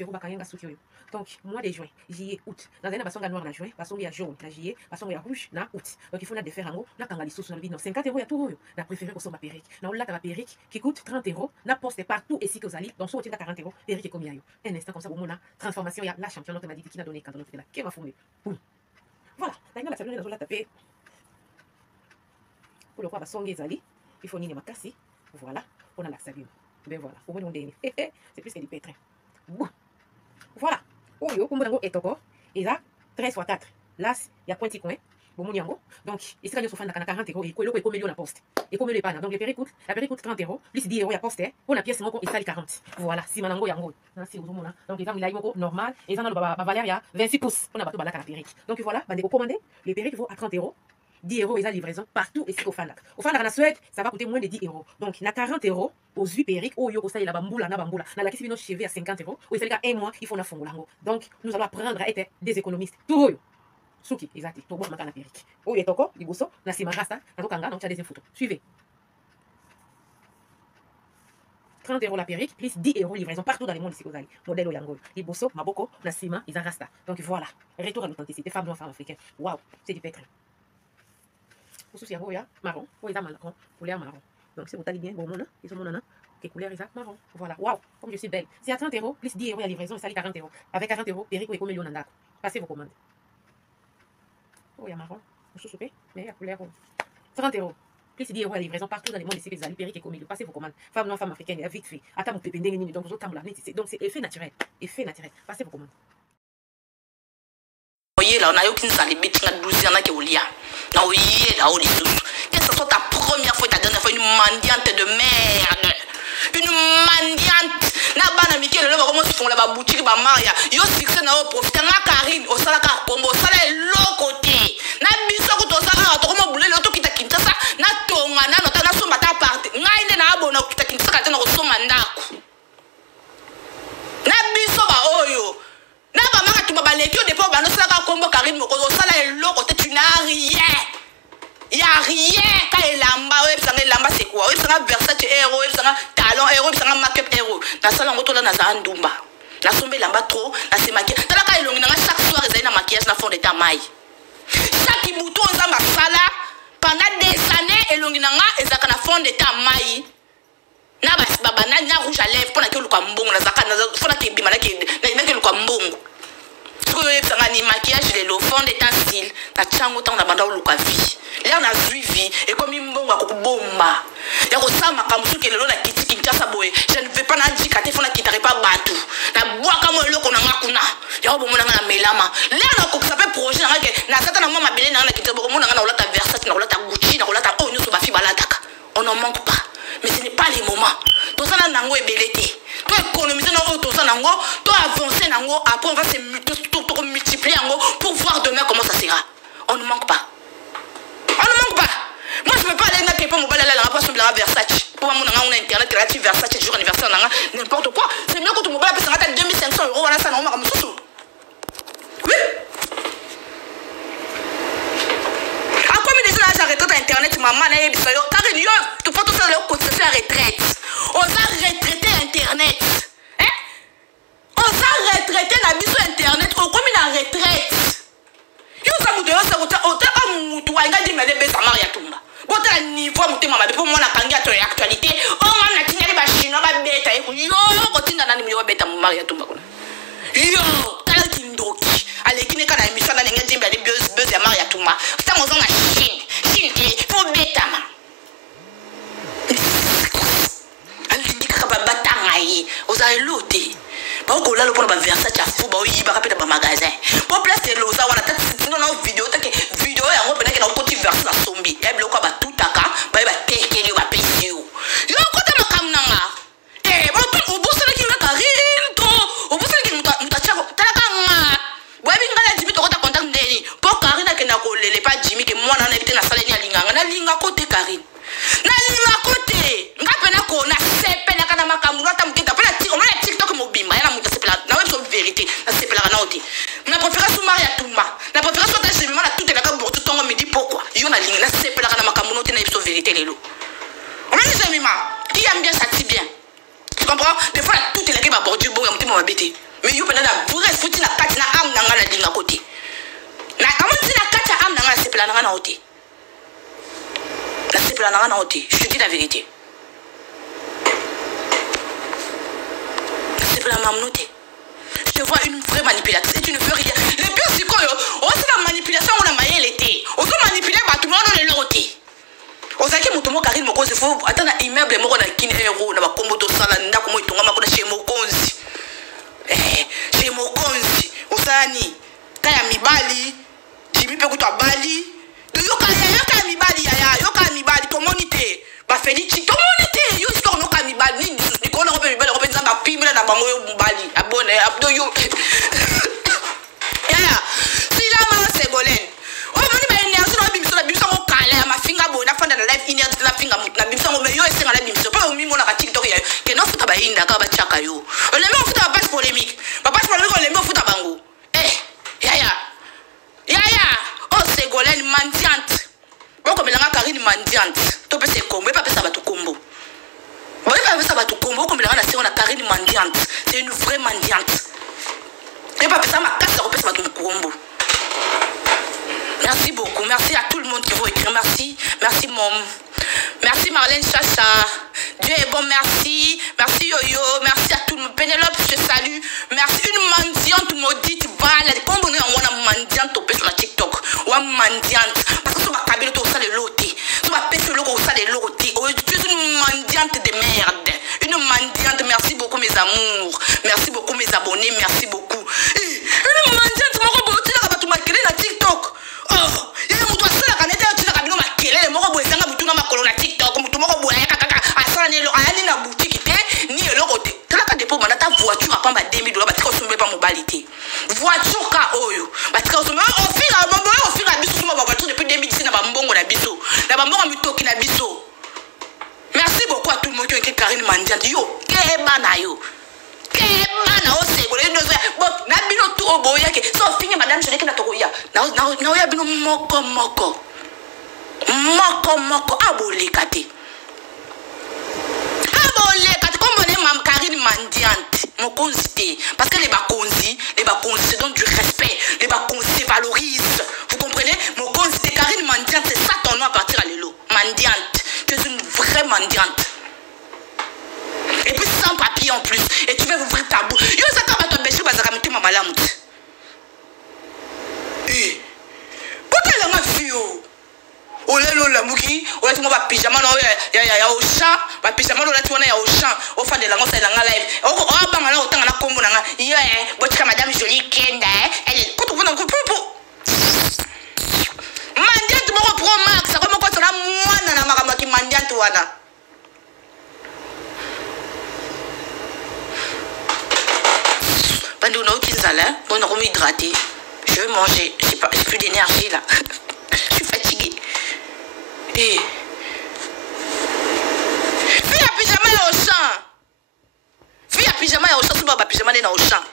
40 euros bakanga suki oyo. Donc mois de juin, juillet, août. Dans un basonga noir na juin, basonga ya jaune, na juillet, basonga ya rouge na août. Donc il faut na défaire en haut, na kanga li sous non 50 euros ya tout oyo. Na préféré ko somba perruque. Na on la ta perruque qui coûte 30 euros, na poste partout ici que vous allez. Donc soit 40 euros, perruque est combien yo. Un instant comme ça on a transformation ya la championne m'a dit qui n'a donné quand on fait là. Qui va foumer. Boum. Voilà, d'ailleurs la sablure dans la taper. Pour le quoi basonga ezali, il faut nini makasi. Voilà, on a la sablure. Ben voilà, au moins on donne. C'est plus que du pétrin. Bon. Voilà. Oyo, comme vous et toko, et là 13 x 4. Là, il y a pointi coin. Bon mon yango. Donc, ici quand on fait 40 euros, et quoi le combien la poste. Et combien le pan. Donc la perruque coûte 30 euros, plus 10 euros la poste. Pour la pièce et ça 40. Voilà, si manango yango. Donc les gens il a normal et ça na valeur ya 26 pouces. On a bateau balaka la perruque. Donc voilà, bandeko commander, les perruques vaut à 30 euros. 10 euros et la livraison partout ici au Fandak. Au Fandak en Suède, ça va coûter moins de 10 euros. Donc, il y a 40 euros aux huit perruques. Oh, yo, ça, il y a bamboula, na bamboula. Na la question de nos cheveux à 50 euros. Ou il fait un mois, il faut na fongolango. Donc, nous allons apprendre à être des économistes. Tout, Suki, exact. Tout bon, ma perruque. Oh, il est encore, il bosso, na sima rasta, na tokanga, donc tu as des photos. Suivez. 30 euros la perruque, plus 10 euros livraison partout dans le monde ici aux allez. Modèle au yango. Il bosso, maboko, na sima, ils rasta. Donc voilà. Retour à l'authenticité. Femme noire, femme africaine. Waouh, c'est du pétrin. Pour ceux qui ont marron, pour les marron, couleur marron. Donc si vous allez bien, bon, ils sont mon qui couleur marron. Voilà, waouh, comme je suis belle. C'est à 30 euros, plus 10 euros à livraison, ça 40 euros. Avec 40 euros, perruque ou éco million nanda. Passez vos commandes. Oh, il y a marron, vous soupez, mais il y a couleur 30 euros. Plus 10 euros à livraison partout dans le monde ici, les alliés, perruque et million. Passez vos commandes. Femme noire, femme africaine, vite fait. Attends, vous pépez, donc vous autres, donc c'est effet naturel. Effet naturel. Passez vos commandes. Là, on a eu qu'une salle de bêtises, on a 12 ans qui ont lié. Là, on est là, on est sous. Que ce soit ta première fois, ta dernière fois, une mendiante de merde. Une mendiante. Na bana Mikel, là, comment se font la boutique, ma maria. Yo, succès, na profiter. Na Karine, au salaka, pombo, au salé, l'autre côté. Na biso, au salaka, au comment bouler, l'autre qui t'a quitté ça. Na tonga, na nota, na somata part. Na ine na abona, qui t'a quitté ça, quand on a somanda. Na biso, ba oyo. Na ba manga tu ba lekio de pas ba no sala kombo Karine moko sala eloko te tu n'as rien. Y a rien ka elamba we sanga elamba c'est quoi? We sanga Versace héros, we sanga talon héros, we sanga make-up héros. Na sala ngoto la na za ndumba. Na sombe elamba trop, na se maquillage. Tala ka elongi na chaque soir ezali na maquillage na fond de ta maille. Chaque bouton za masala pendant des années elongi na nga ezaka na fond de ta maille. Na baba na rouge à lèvres pour na ke luka mbongo na zaka na fona ke bima na ke luka mbongo. Parce que ni maquillage les lots fond de ta style na chango tant na banda luka vie. Là on a suivi et comme mbongo ko bomba. Ya ko sama kamusu ke lelo na kiti kinchasa boy. Je ne veux pas na dikate fona kitare pas batu. Na bois comme loko na ngakuna. Ya bo mona na melama. Là na ko ça fait projet na ke na sata na mama belé na kitabo ko mona na olata Versace na olata Gucci na olata onyo so ba fi balataka. On n'en manque pas. Mais ce n'est pas les moments. Tout ça nango est belleté. Toi économiser nango, tout ça nango, toi avancer nango, après on va se multiplier nango pour voir demain comment ça sera. On ne manque pas. On ne manque pas. Moi je ne peux pas aller dans mon balai là, pas sur la Versace. Pour moi on a internet créatif Versace jour anniversaire n'importe quoi. C'est mieux que ton mobile peut s'arrêter à 2500 €. Voilà ça non comme ça. Oui. La retraite internet maman na yebisa yo car yo tu faut tout ça le côté la retraite on va retraiter internet hein on va retraiter na biso internet on comme na retraite yo ça muto yo ça otaka mutu wa ngadi mele be sa maria tumba bota niveau mutu mama be pour moi na kangia to actualité on mama na tinyali ba chinois ba beta yo ko tinda nani yo beta mu maria tumba kuna yo tala kindoki alekine kana émission na ngadi mele buzz ya maria tumba ça mo na Chine faut bêta ma alindika ba batangai oza elote ba ko la lo pona ba Versace afu ba oyi ba kapeta ba magasin po place lo za wana tati no video take video ya ngo pena ke na koti Versace na sombi ya biloko ba tutaka ba ba tekeli ba pesi yo kota makamnanga ba tu ubusela ki na Karine to ubusela ki mutachako talaka nga ba bingala jibi to kota contact ndeni po Karine ke na ko lele pa Jimmy ke mwana na bite na sala ni alinganga na linga kote Karine na linga kote ngapena ko na sepena kana makamura ta muketa pela TikTok mobimba yana muta sepela na web so vérité na sepela na oti na Mais yo pendant la vraie fouti na kati na am na nga na linga côté. Na comment tu na kati am na nga c'est pela na nga na côté. C'est pela na nga na côté. Je te dis la vérité. C'est pela ma noté. Je te vois une vraie manipulatrice et tu ne peux rien. Le pire c'est quoi yo? Oh c'est la manipulation on a maillé l'été. On se manipuler bah tout le monde on est l'auté. Ozaki mutomo Karine Mokonzi fo atana immeuble moko na kin euro na bakombo to sala ndako mo itonga makona chez Mokonzi. Chez Mokonzi osani kaya mibali Jimmy pe kutwa bali to yoka mibali yoka mibali to monite ba Felici to monite yo siko no ka mibali ni ko na ko pe mibali ko pe nzamba pimela na bango yo mibali abone abdo yo si la mama Ségolène o moni ba energie no bimso na bimso ko kala ma finga bona fanda na live iner na finga mutna bimso ngo me yo esenga na bimso pa o mimo na ka TikTok ya ke no futa ba inda ka ba chaka yo o le mo futa ba page polémique on le mo futa bango oh Ségolène mendiante boko melanga Karine mendiante to pe se kombo pa pesa batu kombo ba pesa batu kombo ko melanga na se on a Karine mendiante c'est une vraie mendiante et pas pesa ma kasa ko pesa batu kombo. Merci beaucoup. Merci à tout le monde qui va écrire. Merci. Merci, Mom. Merci, Marlène Chacha. Dieu est bon. Merci. Merci, Yo-Yo. Merci à tout le monde. Pénélope, je salue. Merci. Une mendiante maudite. Voilà. Comme on est en mendiante sur la TikTok. Ou une mendiante. Parce que tu vas cabiner tout ça de l'auté. Tu vas péter le logo ça de l'auté. Tu es une mendiante de merde. Une mendiante. Merci beaucoup, mes amours. Merci beaucoup, mes abonnés. Merci beaucoup. Une mendiante. Tu m'as créé la TikTok. Oh, il y a un mouton seul à canette, tu as mis ma kélé, le moro boy, ça m'a bouton dans ma colonne TikTok, mouton moro boy, à ça, ni la boutique, ni le côté. Tu as dépôt, ta voiture à pas ma $2,000, parce qu'on ne pas mobilité. Voiture, ka oyo. Parce qu'on se met au fil à biso, ma voiture depuis 2010, na bambongo na biso. Na bambongo mutoki na biso. Merci beaucoup à tout le monde qui a écrit Karine Mandiante. Yo, kebana yo. Kebana o Ségolène no bo na bino to oboya ke so finye madame je na tokoya na oya bino moko abolekate comme on est mam Karine Mandiante Mokonzi parce que les bakonzi se donnent du respect, les bakonzi valorisent, vous comprenez? Mokonzi Karine Mandiante c'est ça ton nom à partir à l'élo Mandiante, tu es une vraie mendiante. Et puis sans papier en plus. Et tu vas ouvrir ta bouche. Yo, ça va te bêcher, ça va mettre ma malamute. Eh, pourquoi elle m'a vu? Oh là là, la mouki, oh là tu m'as pyjama, ya au champ, ma pyjama, là tu es au champ, au fan de la gosse, elle a live. Oh, bah, là, autant la combo, yeah, votre madame jolie, Kenda, elle est. Quand on va dans le coup, Mandiante, mon pro max, ça va me coûter la moine, la marama qui Mandiante, ouana. Pendant que on a hydraté, je veux manger, j'ai plus d'énergie là. Je suis fatiguée. Et fille à pyjama au champ. Fille à pyjama au champ, c'est pas pyjama au champ.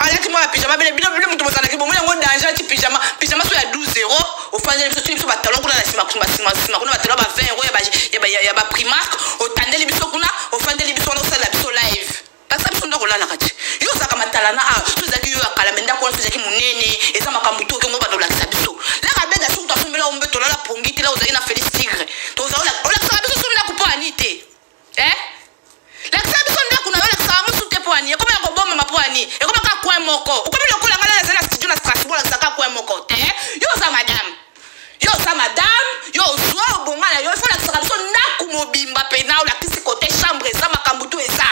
Allez, tu m'as pyjama, mais bien tu m'as dit, bon, on a danger, tu pyjama sur la 12 €. Au fin de tu sur talon, on a la sima, on a talon, 20 €, il y a Primark, au tandem, les bisous qu'on a, au fin de l'émission, on a la biso live. Ça me sonne là la radio. Yo ça comme talana ah tout ça qui yo akalamenda ko ça qui munene et ça makambuto ko ngoba do la sabiso. La rabega sur ta fumela on beto la pongiti là ozali na Félix Tigre. To za ola sabiso sur la kupo anite. La sabiso ndako na la samu sur te po ani. Comme ko bomba ma po ani. E comme ka kwa moko. Comme le ko la ngala na studio na Strasbourg la saka kwa moko. Yo ça madame. Yo zo bonga la yo faut la sabiso ndako mobimba pena ou la kisi côté chambre ça makambuto et ça.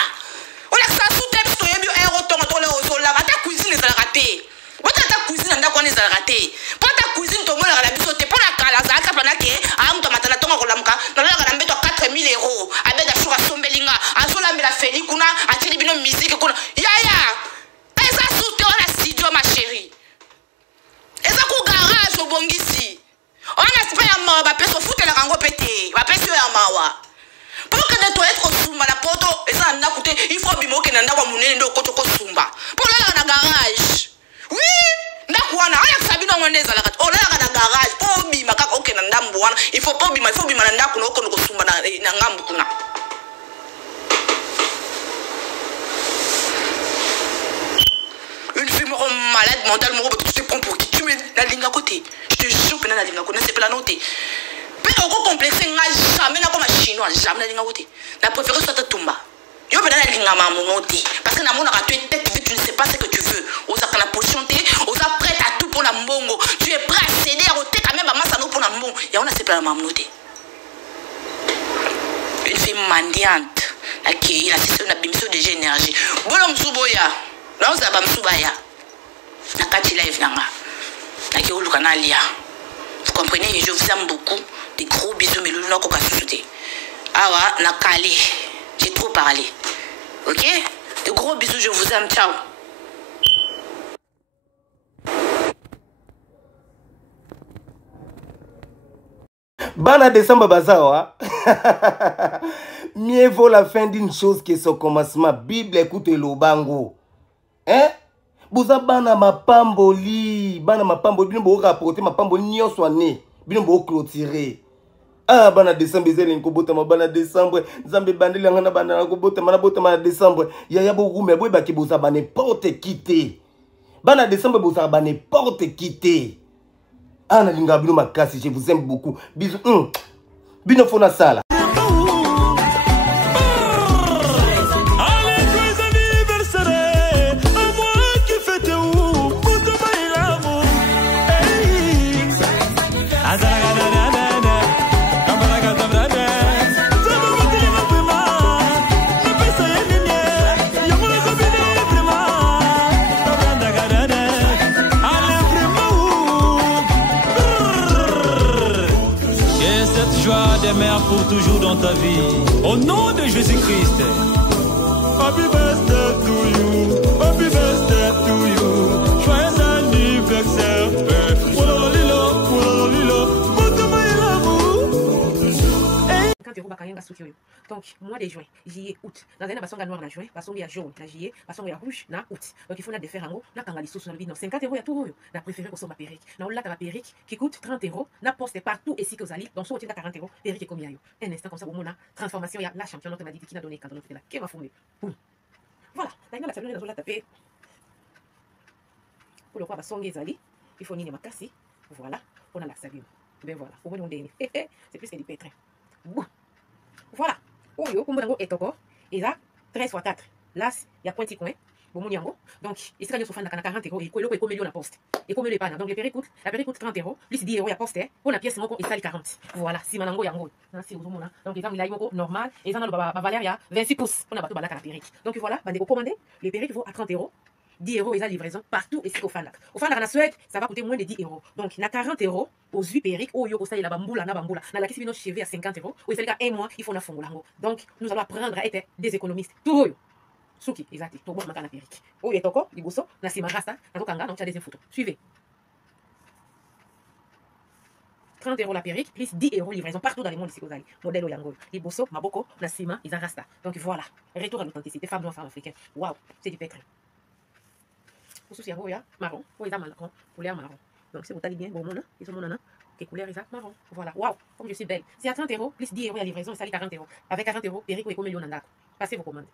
On a ça sous tête to yebi aéroton to le ozola ta cuisine ezala raté. Bota ta cuisine ndako ezala raté. Pour ta cuisine to mona la biso te pour la kala za ka plana ke am to matana tonga ko lamka. Na la ka mbeto 4,000 €. Abeda shura sombelinga. Azola mbela feli kuna atili bino musique kuna. Yaya. Eza sous te on a studio ma chérie. Eza ku garage obongisi. On a pas ya mawa ba peso foute la kango pété. Ba peso ya mawa. Pour que tu être sumba la poto et ça n'a coûté il faut bimo que nanda kwa munene ndo koto ko sumba pour là na garage oui ndakwana aya sabino ngondeza la kat oh là na garage pour bima ka okay nanda mbwana il faut pas bima nanda kuna oko ko sumba na ngambu kuna malade mental, tu te prends pour qui? Tu mets la ligne à côté. Je te jure que la ligne à côté, c'est pas la noter. Mais on complexe, jamais comme un chinois, jamais la ligne à côté. La préférence soit tomba. Je vais la ligne à ma noter. Parce que dans mon tu es tête, tu ne sais pas ce que tu veux. On a la position, on a prêt à tout pour la mbongo. Tu es prêt à céder à côté quand même à masse pour la mbongo. Et on a c'est pas la mam noter. Une fille mendiante. Qui a une abîmation de énergie. Bon, Msuboya. Là, on a Msubaya. Nakati live nanga. Naki ou Lukanalia. Vous comprenez, je vous aime beaucoup. Des gros bisous, mais l'on a encore sauté. Ah ouais, Nakali. J'ai trop parlé. Ok? De gros bisous, je vous aime. Ciao. Bana décembre bazawa. Mieux vaut la fin d'une chose que son commencement. Bible écoute le bango. Hein? Boza bana mapamboli. Bana mapamboli. Bino bo rapporter mapamboli nyonso ane. Bino bo clôturer. Ah bana décembre zeli nkobota bana décembre. Nzambe bandeli ngana bana nkobota mana bota mana décembre. Yaya bo rume bo ba ki boza ba n'importe qui. Bana décembre boza ba n'importe qui. Ah nalinga bino makasi, je vous aime beaucoup. Bisous. Bino fona sala. Pour toujours dans ta vie, au nom de Jésus-Christ. Happy birthday to you, happy birthday to you, joyeux anniversaire. Donc, mois de juin, juillet, août. Dans un basson noir, na juin, basson ya jaune, na juillet, basson ya rouge, na août. Donc, il faut la défaire en haut, na kangali sous son non 50 €, il y a tout. Na préféré qu'on ma perruque. Na on l'a ta perruque qui coûte 30 €. Na poste partout ici que vous allez. Donc, soit tu as 40 €, perruque est comme il y a. Un instant comme ça, pour mon transformation, il y a la championne, on m'a dit qui n'a donné quand on était là. Qui m'a fondé. Voilà. Là, il y a la sablure dans la taper. Pour le quoi, basson zali, il faut nini makasi. Voilà. On a la sablure. Ben voilà. Au moins, on est. C'est plus que du pétrin. Voilà. Oyo, comme vous etoko, et là, 13 x 4. Là, il y a pointi coin. Bon, mon yango. Donc, ici, il y a 40 €. Il y a combien de poste. Et combien de panne. Donc, la péri coûte 30 €. Plus 10 €, il y a poste. Pour la pièce, il y a 40. Voilà. Si manango yango. Donc, il y a normal. Et ça, il y a valeur, il y a 26 pouces. On a battu la péri. Donc, voilà. Vous commandez. Les péri vaut à 30 €. 10 € et la livraison partout ici au Fandak. Au Fandak, en Suède, ça va coûter moins de 10 €. Donc, il y a 40 € aux 8 périques. Au Yoko, ça y a la bamboula, na bamboula. Na la qui nos cheveux à 50 €. Ou c'est le cas, un mois, il faut na fongolango. Donc, nous allons apprendre à être des économistes. Tout le Souki, exact. Tout le monde na périque. Au Yetoko, Liboso, na Simarasta, na Tokanga, donc tu as des photos. Suivez. 30 € la perruque, plus 10 € livraison partout dans le monde ici. Modèle Oyango. Liboso, Maboko, Nassima, Izarasta. Donc voilà. Retour à l'authenticité. Femme noire, femme africaine. Waouh, c'est du pétrin. Souci marron, marron, couleur marron. Donc si vous allez bien, bon mon ils sont mon nana, qui couleur marron. Voilà, waouh, comme je suis belle. C'est à 30 € plus 10 € la livraison, ça 40 €. Avec 40 €, Perico et comme million nanda. Passez vos commandes.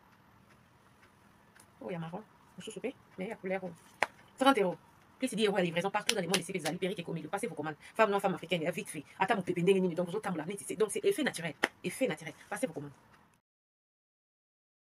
Oh, il y a marron, je suis mais il y a couleur 30 € plus 10 € la livraison partout dans le monde ici, les amis, Perico et comme million. Passez vos commandes. Femme noire, femme africaine, il y a vite fait. Attends, vous pépé, donc vous autres, donc c'est effet naturel. Effet naturel. Passez vos commandes.